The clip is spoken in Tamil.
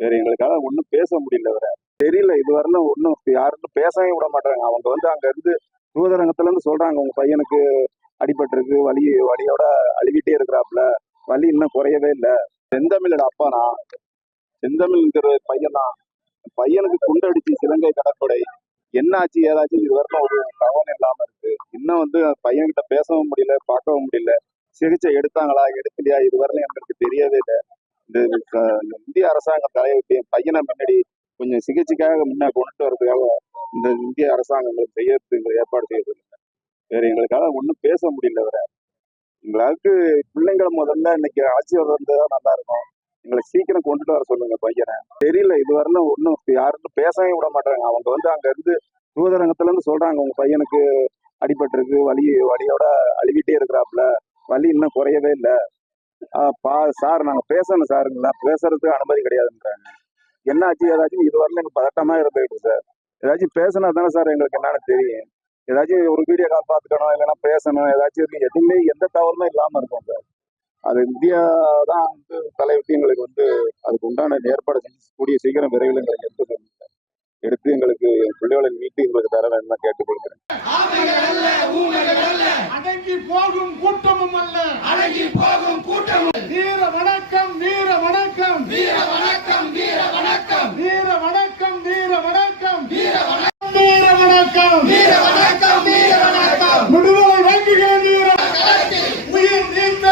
வேற எங்களுக்காக ஒன்றும் பேச முடியல வேற. தெரியல இது வரலாம் ஒன்றும் யாருக்கும் பேசவே விட மாட்டாங்க அவங்க வந்து அங்க இருந்து தூதரங்கத்துல இருந்து சொல்றாங்க. உங்க பையனுக்கு அடிபட்டிருக்கு வலி வலியோட அழுகிட்டே இருக்கிறாப்புல. வலி இன்னும் குறையவே இல்லை. செந்தமிழோட அப்பா நான் செந்தமிழ்ங்கிற பையன்? தான் பையனுக்கு குண்டடிச்சு சிலங்கை கடற்படை. என்னாச்சு ஏதாச்சும் இது வரலாம் ஒரு கவனம் இல்லாம இருக்கு. இன்னும் வந்து பையன்கிட்ட பேசவும் முடியல பார்க்கவும் முடியல. சிகிச்சை எடுத்தாங்களா எடுக்கலையா? இது வரலாம் எங்களுக்கு தெரியவே இல்லை. இந்திய அரசாங்கம் தலையிட்டு என் பையனை முன்னாடி கொஞ்சம் சிகிச்சைக்காக முன்னே கொண்டு வரதுக்காக இந்த இந்திய அரசாங்கம் செய்யறது செய்யறதுக்கு ஏற்பாடு செய்யறது வேற எங்களுக்காக ஒன்றும் பேச முடியல வேற எங்களுக்கு பிள்ளைங்களை முதல்ல இன்னைக்கு ஆட்சி வர்றதா நல்லா இருக்கும். எங்களை சீக்கிரம் கொண்டுட்டு வர சொல்லுங்க பையனை. தெரியல இது வரலாம் ஒன்றும் யாருக்கும் பேசவே விட மாட்டாங்க அவங்க வந்து அங்க இருந்து தூதரங்கத்துல இருந்து சொல்றாங்க உங்க பையனுக்கு அடிபட்டிருக்கு வலி வலியோட அழுகிட்டே இருக்கிறாப்புல. வலி இன்னும் குறையவே இல்லை. பா சார் நாங்க பேசணும் சாருங்களா பேசுறதுக்கு அனுமதி கிடையாதுன்றாங்க. என்னாச்சு? ஏதாச்சும் இது வரல எனக்கு பதட்டமா இருந்துகிட்டு சார். ஏதாச்சும் பேசினா தானே சார் எங்களுக்கு என்னன்னு தெரியும். ஏதாச்சும் ஒரு வீடியோ கால் பார்த்துக்கணும் இல்லைன்னா பேசணும் ஏதாச்சும் எதுவுமே எந்த தவறுமே இல்லாம இருக்கும் சார். அது இந்தியா தான் வந்து தலைவிட்டு எங்களுக்கு வந்து அதுக்கு உண்டான ஏற்பாடு செஞ்சு கூடிய சீக்கிரம் விரைவில் எங்களுக்கு எடுத்து எடுத்து எங்களுக்கு பிள்ளைகளை மீட்டு எங்களுக்கு தர வேண்டும் கேட்டுக் கொடுக்குறேன் உயிர் நீத்த